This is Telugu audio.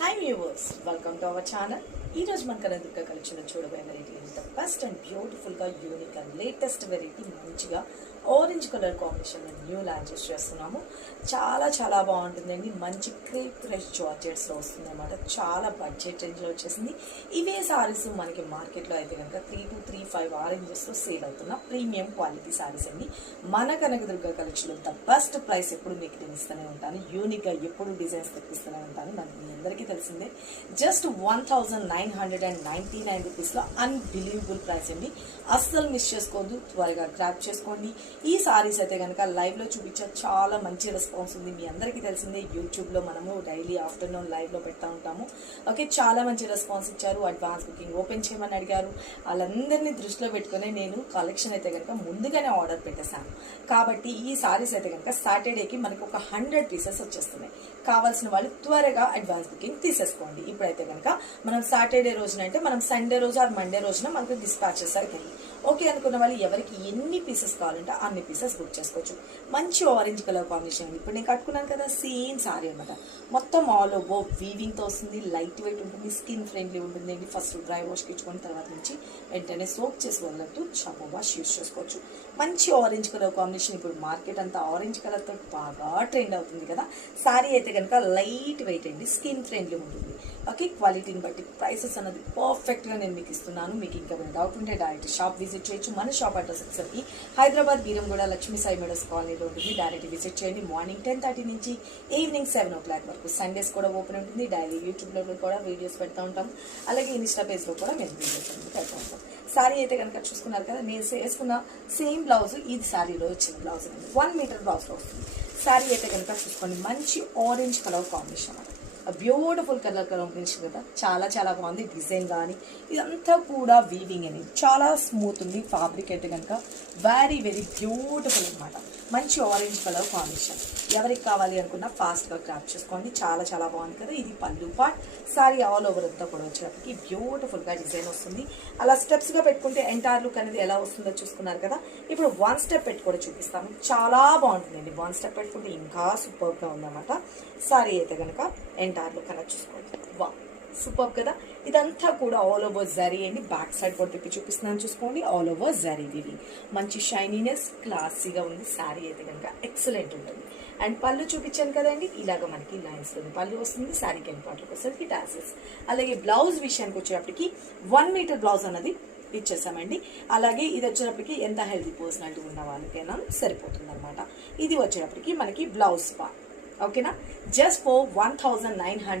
Hi viewers, welcome to our channel. ఈ రోజు మన కనదుర్గ కలెక్షన్ చూడబోయే variety the best and beautiful గా యూనిక్ అండ్ లేటెస్ట్ వెరైటీ మంచిగా ఆరెంజ్ కలర్ కాంబినేషన్ లో న్యూ లాంచెస్ చేస్తున్నాము. చాలా బాగుంటుందండి. మంచి క్రేప్ ఫ్రెష్ జార్జెట్స్ లో వస్తుంది అనమాట. చాలా బడ్జెట్ రేంజ్ లో వచ్చేసింది. ఇవే సారీస్ మనకి మార్కెట్ లో అయితే కనుక 3-3-5 ఆరెంజెస్ లో సేల్ అవుతున్న ప్రీమియం క్వాలిటీ సారీస్ అండి. మన కనకదుర్గ కలెక్షన్ లో ద బెస్ట్ ప్రైస్ ఎప్పుడు మీకు నేను ఇస్తూనే ఉంటాను. యూనిక్ గా ఎప్పుడు డిజైన్స్ తెప్పిస్తూనే ఉంటాను. మనకి మీ అందరికీ తెలిసిందే. జస్ట్ 1999 రూపీస్ లో అన్బిలీవబుల్ ప్రైస్ అండి. అస్సలు మిస్ చేసుకోవద్దు, త్వరగా గ్రాప్ చేసుకోండి. ఈ సారీస్ అయితే కనుక లైవ్ లో చూపించే చాలా మంచి రెస్పాన్స్ ఉంది. మీ అందరికీ తెలిసిందే, యూట్యూబ్ లో మనము డైలీ ఆఫ్టర్నూన్ లైవ్ లో పెడతా ఉంటాము. ఓకే, చాలా మంచి రెస్పాన్స్ ఇచ్చారు. అడ్వాన్స్ బుకింగ్ ఓపెన్ చేయమని అడిగారు. వాళ్ళందరినీ దృష్టిలో పెట్టుకుని నేను కలెక్షన్ అయితే కనుక ముందుగానే ఆర్డర్ పెట్టేశాను. కాబట్టి ఈ సారీస్ అయితే కనుక సాటర్డేకి మనకి ఒక 100 పీసెస్ వచ్చేస్తున్నాయి. కావాల్సిన వాళ్ళు త్వరగా అడ్వాన్స్ బుకింగ్ తీసేసుకోండి. ఇప్పుడైతే కనుక మనం సాటర్డే రోజున అంటే మనం సండే రోజు ఆర్ మండే రోజున మనకు డిస్పాచెస్ అవుతాయి. ఓకే అనుకున్న వాళ్ళు ఎవరికి ఎన్ని పీసెస్ కావాలంటే అన్ని పీసెస్ బుక్ చేసుకోవచ్చు. మంచి ఆరెంజ్ కలర్ కాంబినేషన్. ఇప్పుడు నేను కట్టుకున్నాను కదా, సేమ్ సారీ అనమాట. మొత్తం ఆల్ ఓవర్ వీవింగ్ తో వస్తుంది. లైట్ వెయిట్ ఉంటుంది, స్కిన్ ఫ్రెండ్లీ ఉంటుంది. ఫస్ట్ డ్రై వాష్ ఇచ్చుకుని తర్వాత నుంచి వెంటనే సోప్ చేసి వదలట్టు చక్కగా యూస్ చేసుకోవచ్చు. మంచి ఆరెంజ్ కలర్ కాంబినేషన్. ఇప్పుడు మార్కెట్ అంతా ఆరెంజ్ కలర్ తో బాగా ట్రెండ్ అవుతుంది కదా. సారీ అయితే కనుక లైట్ వెయిట్ అండి, స్కిన్ ఫ్రెండ్లీ ఉంటుంది. ఓకే, క్వాలిటీని బట్టి ప్రైసెస్ అన్నది పర్ఫెక్ట్ గా నేను మీకు ఇస్తున్నాను. మీకు ఇంకా డౌట్ ఉంటే డైరెక్ట్ షాప్ విజిట్ చేయొచ్చు. మన షాప్ అడ్రస్ వచ్చేసరికి హైదరాబాద్ బీరంగూడ లక్ష్మీ సాయి మేడస్ కాలనీలో ఉంటుంది. డైరెక్ట్ విజిట్ చేయండి. మార్నింగ్ 10:30 నుంచి ఈవినింగ్ 7 o'clock వరకు. సండేస్ కూడా ఓపెన్ ఉంటుంది. డైలీ యూట్యూబ్ లో కూడా వీడియోస్ పెడతా ఉంటాం. అలాగే ఇన్స్టా పేజ్ లో కూడా మేము వీడియోస్ పెడతా ఉంటాం. సారీ అయితే కనుక చూసుకున్నారు కదా, నేను వేసుకున్న సేమ్ బ్లౌజ్ ఇది సారీలో వచ్చిన బ్లౌజ్ అండి. 1 మీటర్ బ్లౌజ్ లో వస్తుంది. సారీ అయితే కనుక చూసుకోండి, మంచి orange colour combination. Beautiful colour combination కదా, చాలా బాగుంది. డిజైన్ కానీ ఇదంతా కూడా వీవింగ్ అనేది చాలా స్మూత్ ఉంది. ఫ్యాబ్రిక్ అయితే కనుక వెరీ బ్యూటిఫుల్ అనమాట. మంచి ఆరెంజ్ కలర్ కాంబినేషన్. ఎవరికి కావాలి అనుకున్నా ఫాస్ట్గా క్రాప్ చేసుకోండి. చాలా బాగుంది కదా. ఇది పళ్ళు పార్ట్. సారీ ఆల్ ఓవర్ అంతా కూడా వచ్చేటప్పటికి బ్యూటిఫుల్గా డిజైన్ వస్తుంది. అలా స్టెప్స్గా పెట్టుకుంటే ఎంటైర్ లుక్ అనేది ఎలా వస్తుందో చూసుకున్నారు కదా. ఇప్పుడు 1 స్టెప్ పెట్టి కూడా చూపిస్తాము. చాలా బాగుంటుందండి. 1 స్టెప్ పెట్టుకుంటే ఇంకా సూపర్గా ఉందన్నమాట. సారీ అయితే కనుక ఎంటైర్ లుక్ అనేది చూసుకోండి. వా, సూపర్ కదా. ఇదంతా కూడా ఆల్ ఓవర్ జరీ అండి. బ్యాక్ సైడ్ కూడా తిప్పి చూపిస్తున్నాను చూసుకోండి. All over zari weaving. మంచి షైనీనెస్, క్లాసీగా ఉంది. శారీ అయితే కనుక ఎక్సలెంట్ ఉంటుంది. అండ్ పళ్ళు చూపించాను కదండి, ఇలాగ మనకి లైన్స్ లో పళ్ళు వస్తుంది. శారీకి ఎన్ని పాటలకు వస్తుంది టాసెస్. అలాగే బ్లౌజ్ విషయానికి వచ్చేటప్పటికి 1 మీటర్ బ్లౌజ్ అన్నది ఇచ్చేసామండి. అలాగే ఇది వచ్చేటప్పటికి ఎంత హెల్తీ పర్సనాలిటీ ఉన్న వాళ్ళకైనా సరిపోతుంది అనమాట. ఇది వచ్చేటప్పటికి మనకి బ్లౌజ్ పార్ట్. ఓకేనా, జస్ట్ ఫర్ 1900.